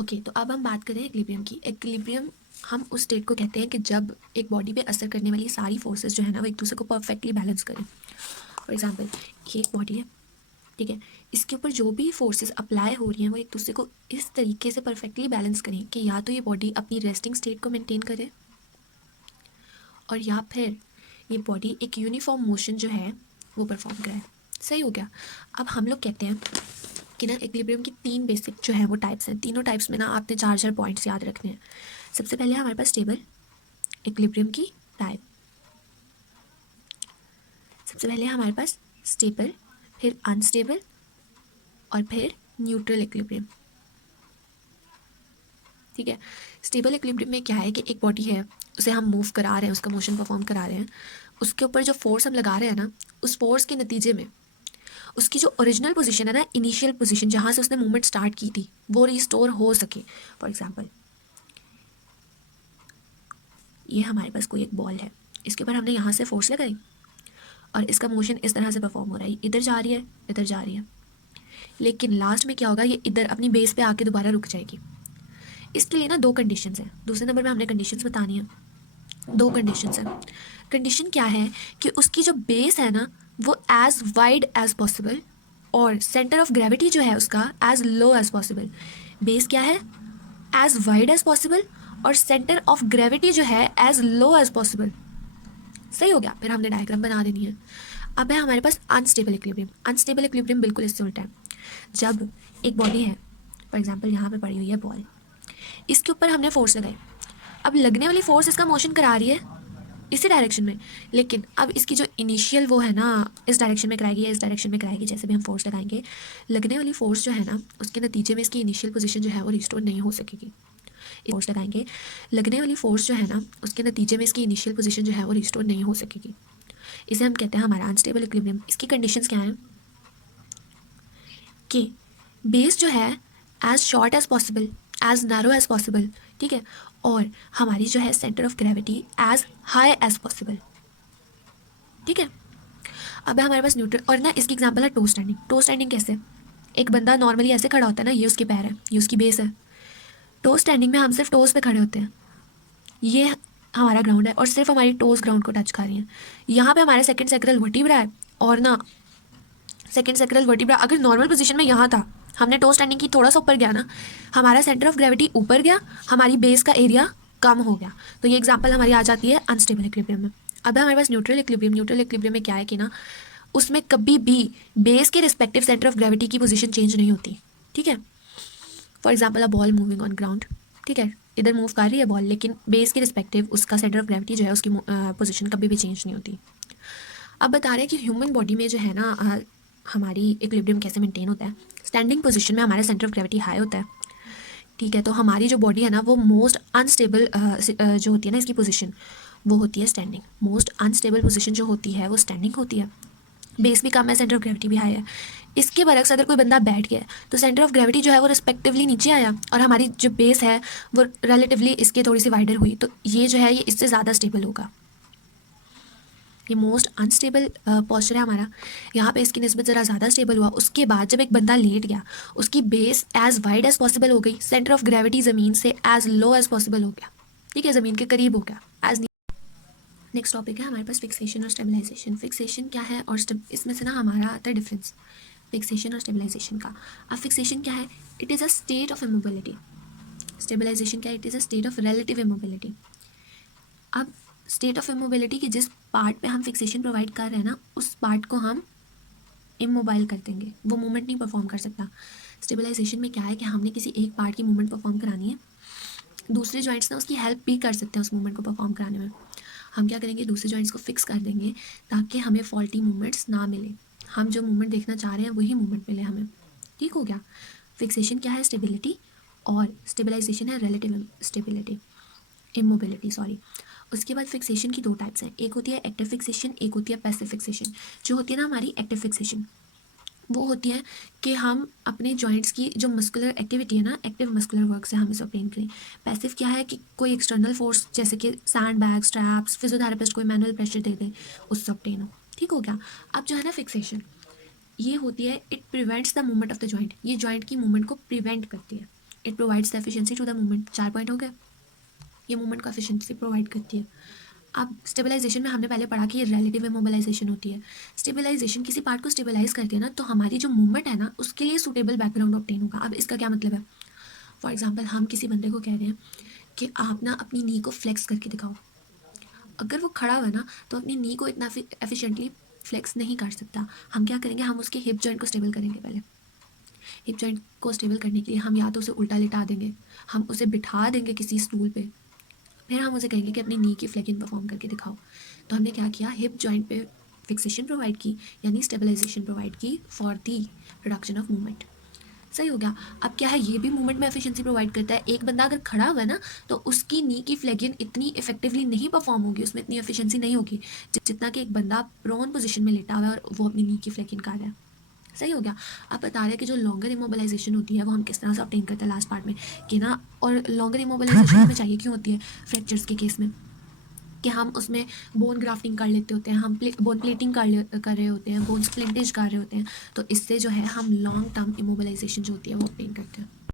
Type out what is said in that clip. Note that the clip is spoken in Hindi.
ओके, तो अब हम बात करें एक्विलिब्रियम की। एक्विलिब्रियम हम उस स्टेट को कहते हैं कि जब एक बॉडी पे असर करने वाली सारी फोर्सेस जो है ना वो एक दूसरे को परफेक्टली बैलेंस करें। फॉर एग्जांपल, ये एक बॉडी है, ठीक है, इसके ऊपर जो भी फोर्सेस अप्लाई हो रही हैं वो एक दूसरे को इस तरीके से परफेक्टली बैलेंस करें कि या तो ये बॉडी अपनी रेस्टिंग स्टेट को मेंटेन करे और या फिर ये बॉडी एक यूनिफॉर्म मोशन जो है वो परफॉर्म कराए। सही हो गया। अब हम लोग कहते हैं कि ना एक्विलिब्रियम की 3 बेसिक जो है वो टाइप्स हैं। तीनों टाइप्स में ना आपने 4 पॉइंट्स याद रखने हैं। सबसे पहले हमारे पास स्टेबल एक्विलिब्रियम की टाइप। सबसे पहले हमारे पास स्टेबल, फिर अनस्टेबल और फिर न्यूट्रल एक्विलिब्रियम। ठीक है। स्टेबल एक्विलिब्रियम में क्या है कि एक बॉडी है, उसे हम मूव करा रहे हैं, उसका मोशन परफॉर्म करा रहे हैं, उसके ऊपर जो फोर्स हम लगा रहे हैं ना, उस फोर्स के नतीजे में उसकी जो ओरिजिनल पोजीशन है ना, इनिशियल पोजीशन जहाँ से उसने मूवमेंट स्टार्ट की थी, वो रिस्टोर हो सके। फॉर एग्जांपल, ये हमारे पास कोई एक बॉल है, इसके ऊपर हमने यहाँ से फोर्स लगाई और इसका मोशन इस तरह से परफॉर्म हो रहा है, इधर जा रही है, इधर जा रही है, लेकिन लास्ट में क्या होगा, ये इधर अपनी बेस पे आके दोबारा रुक जाएगी। इसके लिए ना 2 कंडीशंस हैं। दूसरे नंबर में हमने कंडीशंस बतानी है। 2 कंडीशंस हैं। कंडीशन क्या है कि उसकी जो बेस है ना वो एज वाइड एज पॉसिबल और सेंटर ऑफ ग्रेविटी जो है उसका as low as possible. Base क्या है, एज वाइड एज पॉसिबल और सेंटर ऑफ ग्रेविटी जो है एज लो एज पॉसिबल। सही हो गया। फिर हमने डायग्राम बना देनी है। अब है हमारे पास अनस्टेबल इक्विलिब्रियम। अनस्टेबल इक्विलिब्रियम बिल्कुल इससे उल्टा है। जब एक बॉडी है, फॉर एग्जांपल यहाँ पे पड़ी हुई है बॉल, इसके ऊपर हमने फोर्स लगाई। अब लगने वाली फोर्स इसका मोशन करा रही है इसी डायरेक्शन में, लेकिन अब इसकी जो इनिशियल वो है ना, इस डायरेक्शन में कराएगी या इस डायरेक्शन में कराएगी, जैसे भी हम फोर्स लगाएंगे, लगने वाली फोर्स जो है ना उसके नतीजे में इसकी इनिशियल पोजीशन जो है वो रिस्टोर नहीं हो सकेगी। फोर्स लगाएंगे, लगने वाली फोर्स जो है ना उसके नतीजे में इसकी इनिशियल पोजीशन जो है वो रिस्टोर नहीं हो सकेगी। इसे हम कहते हैं हमारा अनस्टेबल इक्विलिब्रियम। इसकी कंडीशंस क्या हैं कि बेस जो है as short as possible, as narrow as possible, ठीक है, और हमारी जो है centre of gravity as high as possible. ठीक है। अब है हमारे पास न्यूट्रल, और ना इसकी एग्जांपल है टो स्टैंडिंग। टो स्टैंडिंग कैसे, एक बंदा नॉर्मली ऐसे खड़ा होता है ना, ये उसके पैर है, ये उसकी बेस है। टो स्टैंडिंग में हम सिर्फ टोज पे खड़े होते हैं, ये हमारा ग्राउंड है और सिर्फ हमारी टोज ग्राउंड को टच कर रही हैं। यहाँ पे हमारा सेकंड सैक्रल वर्टिब्रा है और ना सेकंड सैक्रल वर्टिब्रा अगर नॉर्मल पोजीशन में यहाँ था, हमने टो स्टैंडिंग की, थोड़ा सा ऊपर गया ना, हमारा सेंटर ऑफ ग्रेविटी ऊपर गया, हमारी बेस का एरिया कम हो गया, तो ये एग्जांपल हमारी आ जाती है अनस्टेबल इक्विलिब्रियम में। अब है हमारे पास न्यूट्रल इक्विलिब्रियम। न्यूट्रल इक्विलिब्रियम में क्या है कि ना उसमें कभी भी बेस के रिस्पेक्टिव सेंटर ऑफ ग्रेविटी की पोजीशन चेंज नहीं होती। ठीक है। For example a ball moving on ground, ठीक है, इधर मूव कर रही है बॉल, लेकिन बेस के रिस्पेक्टिव उसका सेंटर ऑफ ग्रेविटी जो है उसकी पोजीशन कभी भी चेंज नहीं होती। अब बता रहे हैं कि ह्यूमन बॉडी में जो है ना हमारी इक्विलिब्रियम कैसे मेंटेन होता है। स्टैंडिंग पोजीशन में हमारा सेंटर ऑफ ग्रेविटी हाई होता है, ठीक है, तो हमारी जो बॉडी है ना वो मोस्ट अनस्टेबल जो होती है ना इसकी पोजीशन, वो होती है स्टैंडिंग। मोस्ट अनस्टेबल पोजीशन जो होती है वो स्टैंडिंग होती है। बेस भी कम है, सेंटर ऑफ ग्रेविटी भी हाई है। इसके बरक्स अगर कोई बंदा बैठ गया तो सेंटर ऑफ ग्रेविटी जो है वो रिस्पेक्टिवली नीचे आया और हमारी जो बेस है वो रिलेटिवली इसके थोड़ी सी वाइडर हुई, तो ये जो है ये इससे ज़्यादा स्टेबल होगा। ये मोस्ट अनस्टेबल पॉस्चर है हमारा। यहाँ पे इसकी निस्बत ज़रा ज़्यादा स्टेबल हुआ। उसके बाद जब एक बंदा लेट गया, उसकी base as wide as possible हो गई, सेंटर ऑफ ग्रेविटी ज़मीन से एज लो एज पॉसिबल हो गया, ठीक है, ज़मीन के करीब हो गया एज। नेक्स्ट टॉपिक है हमारे पास फिक्सेशन और स्टेबलाइजेशन। फिक्सेशन क्या है और इसमें से ना हमारा आता है डिफरेंस फिक्सेशन और स्टेबलाइजेशन का। अब फिक्सेशन क्या है, it is a state of immobility. Stabilisation क्या है, it is a state of relative immobility. अब स्टेट ऑफ इमोबिलिटी के जिस पार्ट पे हम फिक्सेशन प्रोवाइड कर रहे हैं ना उस पार्ट को हम इमोबाइल कर देंगे, वो मूवमेंट नहीं परफॉर्म कर सकता। स्टेबलाइजेशन में क्या है कि हमने किसी एक पार्ट की मूवमेंट परफॉर्म करानी है, दूसरे जॉइंट्स ना उसकी हेल्प भी कर सकते हैं उस मूवमेंट को परफॉर्म कराने में। हम क्या करेंगे, दूसरे जॉइंट्स को फिक्स कर देंगे ताकि हमें फॉल्टी मूवमेंट्स ना मिले, हम जो मूवमेंट देखना चाह रहे हैं वही मूवमेंट मिले हमें। ठीक हो गया। फिक्सेशन क्या है, स्टेबिलिटी, और स्टेबलाइजेशन है रिलेटिव स्टेबिलिटी, इमोबिलिटी सॉरी। उसके बाद फिक्सेशन की 2 टाइप्स हैं, एक होती है एक्टिव फिक्सेशन, एक होती है पैसिव फिक्सेशन। जो होती है ना हमारी एक्टिव फिक्सेशन, वो होती है कि हम अपने जॉइंट्स की जो मस्कुलर एक्टिविटी है ना, एक्टिव मस्कुलर वर्क से हम इसे ऑब्टेन करें। पैसिव क्या है कि कोई एक्सटर्नल फोर्स जैसे कि सैंड बैग, स्ट्रैप्स, फिजियोथेरेपिस्ट कोई मैनुअल प्रेशर दे दे, उससे ऑब्टेन हो। ठीक हो गया। अब जो है ना फिक्सेशन, ये होती है it prevents the movement of the joint, ये जॉइंट की मूवमेंट को प्रिवेंट करती है। It provides the efficiency to the movement. 4 point हो गए, ये मूवमेंट को एफिशिएंसी प्रोवाइड करती है। अब स्टेबलाइजेशन में हमने पहले पढ़ा कि ये रिलेटिव इमोबिलाइजेशन होती है। स्टेबलाइजेशन किसी पार्ट को स्टेबलाइज करके ना, तो हमारी जो मूवमेंट है ना उसके लिए सूटेबल बैकग्राउंड ऑब्टेन होगा। अब इसका क्या मतलब है? फॉर एग्जाम्पल हम किसी बंदे को कह रहे हैं कि आप ना अपनी नी को फ्लेक्स करके दिखाओ। अगर वो खड़ा हुआ ना तो अपनी नी को इतना एफिशिएंटली फ्लेक्स नहीं कर सकता। हम क्या करेंगे, हम उसके हिप जॉइंट को स्टेबल करेंगे। पहले हिप जॉइंट को स्टेबल करने के लिए हम या तो उसे उल्टा लिटा देंगे, हम उसे बिठा देंगे किसी स्टूल पे, फिर हम उसे कहेंगे कि अपनी नी की फ्लेकिंग परफॉर्म करके दिखाओ। तो हमने क्या किया, हिप जॉइंट पे फिक्सेशन प्रोवाइड की, यानी स्टेबलाइजेशन प्रोवाइड की for the production of movement. सही हो गया। अब क्या है, ये भी मूवमेंट में एफिशिएंसी प्रोवाइड करता है। एक बंदा अगर खड़ा हुआ है ना तो उसकी नी की फ्लेगिंग इतनी इफेक्टिवली नहीं परफॉर्म होगी, उसमें इतनी एफिशिएंसी नहीं होगी जितना कि एक बंदा प्रोन पोजीशन में लेटा हुआ है और वो अपनी नी की फ्लेगिंग कर रहा है। सही हो गया। अब बता रहे हैं कि जो लॉन्गर इमोबिलाइजेशन होती है वो हम किस तरह से ऑब्टेन करते हैं लास्ट पार्ट में, कि ना, और लॉन्गर इमोबिलाइजेशन हमें चाहिए क्यों होती है फ्रैक्चर्स के केस में, कि हम उसमें बोन ग्राफ्टिंग कर लेते होते हैं, हम बोन प्लेटिंग कर रहे होते हैं, बोन स्प्लिंटेज कर रहे होते हैं। तो इससे जो है हम लॉन्ग टर्म इमोबिलाइजेशन जो होती है वो ऑब्टेन करते हैं।